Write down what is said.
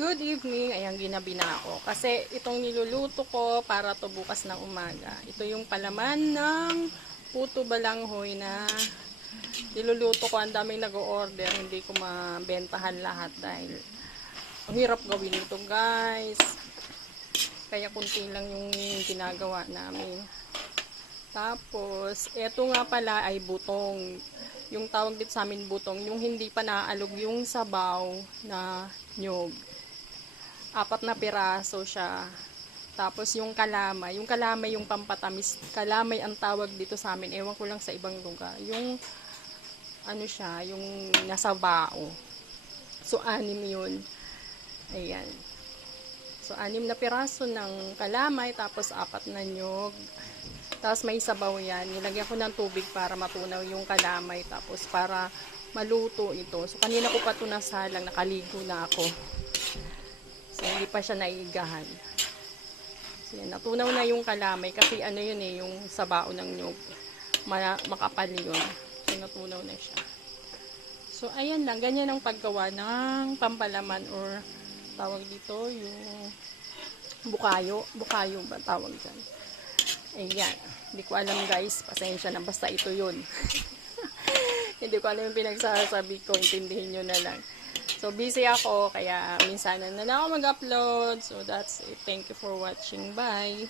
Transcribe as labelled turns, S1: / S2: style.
S1: Good evening. Ayan, ginabi na ako. Kasi itong niluluto ko para to bukas ng umaga. Ito yung palaman ng puto balanghoy na niluluto ko. Ang daming nag-order. Hindi ko mabentahan lahat dahil hirap gawin ito guys. Kaya kunti lang yung ginagawa namin. Tapos, eto nga pala ay butong. Yung tawag dito sa amin butong, yung hindi pa naaalog yung sabaw na nyog. Apat na piraso siya. Tapos yung kalamay, yung kalamay yung pampatamis. Kalamay ang tawag dito sa amin. Ewan ko lang sa ibang lugar. Yung ano siya, yung nasa bao. So, anim yun. Ayan. So, anim na piraso ng kalamay, tapos apat na nyog. Tapos may sabaw yan. Nilagyan ko ng tubig para matunaw yung kalamay. Tapos para maluto ito. So kanina ko pa ito nasalang. Nakaligo na ako. So hindi pa siya naigahan. So yan. Natunaw na yung kalamay. Kasi ano yun eh. Yung sabao ng nyug. Ma makapal yun. So natunaw na siya. So ayan lang. Ganyan ang paggawa ng pampalaman or tawag dito yung bukayo. Bukayo ba tawag dyan? Ayan. Hindi ko alam guys. Pasensya na. Basta ito yun. Hindi ko alam yung pinagsasabi ko. Intindihin nyo na lang. So, busy ako. Kaya minsan na lang ako mag-upload. So, that's it. Thank you for watching. Bye.